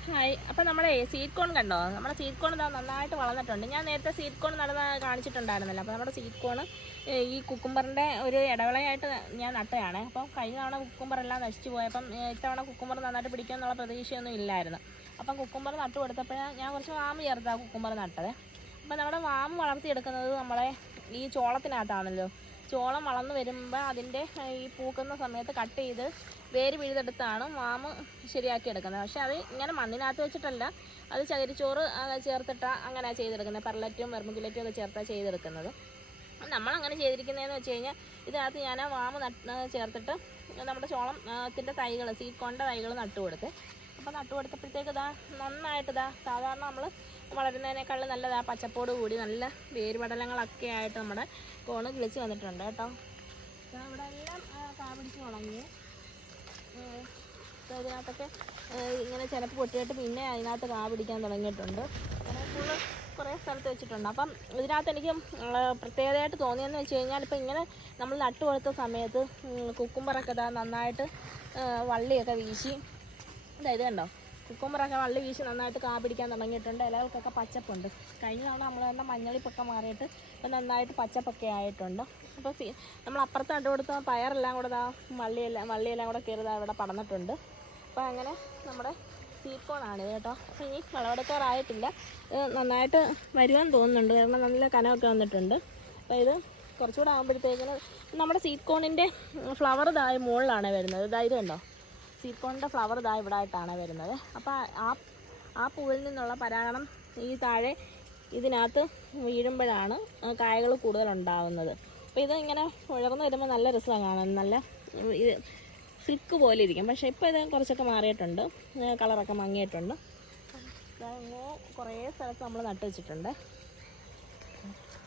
Hi. അപ്പോൾ നമ്മുടെ sweet corn കണ്ടോ? നമ്മുടെ സ്വീറ്റ് കോൺ നന്നായിട്ട് വളർന്നിട്ടുണ്ട്. ഞാൻ നേരത്തെ സ്വീറ്റ് കോൺ നടന്ന് കാണിച്ചിട്ടുണ്ടായിരുന്നല്ലോ. അപ്പോൾ നമ്മുടെ സ്വീറ്റ് കോൺ ഈ കുക്കുംബറിൻ്റെ ഒരു ഇടവേളയായിട്ട് ഞാൻ നട്ടതാണ്. അപ്പം കഴിഞ്ഞ തവണ കുക്കുംബറെല്ലാം നശിച്ചു പോയപ്പം ഇത്തവണ കുക്കുംബർ നന്നായിട്ട് പിടിക്കുമെന്നുള്ള പ്രതീക്ഷയൊന്നും ഇല്ലായിരുന്നു. അപ്പം കുക്കുംബർ നട്ടു കൊടുത്തപ്പോഴാണ് ഞാൻ കുറച്ച് വാമ് ചേർത്താണ് കുക്കുംബർ നട്ടത്. അപ്പം നമ്മുടെ വാമ് വളർത്തിയെടുക്കുന്നത് നമ്മളെ ഈ ചോളത്തിനകത്താണല്ലോ. ചോളം വളർന്നു വരുമ്പോൾ അതിൻ്റെ ഈ പൂക്കുന്ന സമയത്ത് കട്ട് ചെയ്ത് വേര് പിഴുതെടുത്താണ് മാമ് ശരിയാക്കി എടുക്കുന്നത്. പക്ഷേ അത് ഇങ്ങനെ മണ്ണിനകത്ത് വെച്ചിട്ടല്ല, അത് ചകിരിച്ചോറ് ചേർത്തിട്ടാണ് അങ്ങനെ ചെയ്തെടുക്കുന്നത്. പെർലറ്റും വെർമിക്കുലറ്റും ഒക്കെ ചേർത്താണ് ചെയ്തെടുക്കുന്നത്. നമ്മളങ്ങനെ ചെയ്തിരിക്കുന്നതെന്ന് വെച്ച് കഴിഞ്ഞാൽ ഇതിനകത്ത് ഞാൻ വാമ് ചേർത്തിട്ട് നമ്മുടെ ചോളത്തിൻ്റെ തൈകൾ സ്വീറ്റ് കോണിൻ്റെ തൈകൾ നട്ടു കൊടുത്ത്. അപ്പോൾ നട്ടു കൊടുത്തപ്പോഴത്തേക്ക് നന്നായിട്ട് സാധാരണ നമ്മൾ വളരുന്നതിനേക്കാളും നല്ലതാ പച്ചപ്പോട് കൂടി നല്ല വേരുപടലങ്ങളൊക്കെ ആയിട്ട് നമ്മുടെ കോണ് കിളിച്ച് വന്നിട്ടുണ്ട് കേട്ടോ. ഇവിടെ എല്ലാം കാ പിടിച്ച് തുടങ്ങി. ഇതിനകത്തൊക്കെ ഇങ്ങനെ ചിലപ്പോൾ പൊട്ടിയിട്ട് പിന്നെ അതിനകത്ത് കാ പിടിക്കാൻ തുടങ്ങിയിട്ടുണ്ട്. അങ്ങനെ ഫുള്ള് കുറേ സ്ഥലത്ത് വെച്ചിട്ടുണ്ട്. അപ്പം ഇതിനകത്ത് എനിക്ക് പ്രത്യേകതയായിട്ട് തോന്നിയെന്ന് വെച്ച് കഴിഞ്ഞാൽ ഇപ്പോൾ ഇങ്ങനെ നമ്മൾ നട്ടു കൊടുത്ത സമയത്ത് കുക്കുംബറൊക്കെ നന്നായിട്ട് വള്ളിയൊക്കെ വീശി ഇത് കണ്ടോ, കുക്കുംബറൊക്കെ വള്ളി വീശി നന്നായിട്ട് കാ പിടിക്കാൻ തുടങ്ങിയിട്ടുണ്ട്. ഇലകൾക്കൊക്കെ പച്ചപ്പുണ്ട്. കഴിഞ്ഞ തവണ നമ്മൾ തന്നെ മഞ്ഞളിപ്പൊക്കെ മാറിയിട്ട് ഇപ്പം നന്നായിട്ട് പച്ചപ്പൊക്കെ ആയിട്ടുണ്ട്. അപ്പോൾ നമ്മൾ അപ്പുറത്ത് നട്ടു കൊടുത്ത പയറെല്ലാം കൂടെ വള്ളിയെല്ലാം കൂടെ കയറി ഇവിടെ പടർന്നിട്ടുണ്ട്. അപ്പോൾ അങ്ങനെ നമ്മുടെ സ്വീറ്റ് കോണാണിത് കേട്ടോ. അപ്പോൾ ഇനി വിളവെടുക്കാറായിട്ടില്ല, നന്നായിട്ട് വരുവാൻ തോന്നുന്നുണ്ട്, കാരണം നല്ല കനമൊക്കെ വന്നിട്ടുണ്ട്. അപ്പോൾ ഇത് കുറച്ചുകൂടെ ആകുമ്പോഴത്തേക്കിന് നമ്മുടെ സ്വീറ്റ് കോണിൻ്റെ ഫ്ലവർ മുകളിലാണ് വരുന്നത്. ഇത് കണ്ടോ, സ്വീറ്റ് കോണിൻ്റെ ഫ്ലവർ ഇവിടെ ആയിട്ടാണ് വരുന്നത്. അപ്പോൾ ആ പൂവിൽ നിന്നുള്ള പരാഗണം ഈ താഴെ ഇതിനകത്ത് വീഴുമ്പോഴാണ് കായകൾ കൂടുതലുണ്ടാവുന്നത്. അപ്പോൾ ഇത് ഇങ്ങനെ ഉയർന്നു വരുമ്പോൾ നല്ല രസമാണ് കാണാൻ, നല്ല ഇത് സിൽക്ക് പോലെ ഇരിക്കും. പക്ഷേ ഇപ്പോൾ ഇത് കുറച്ചൊക്കെ മാറിയിട്ടുണ്ട്, കളറൊക്കെ മങ്ങിയിട്ടുണ്ട്. കുറേ സ്ഥലത്ത് നമ്മൾ നട്ടു വെച്ചിട്ടുണ്ട്.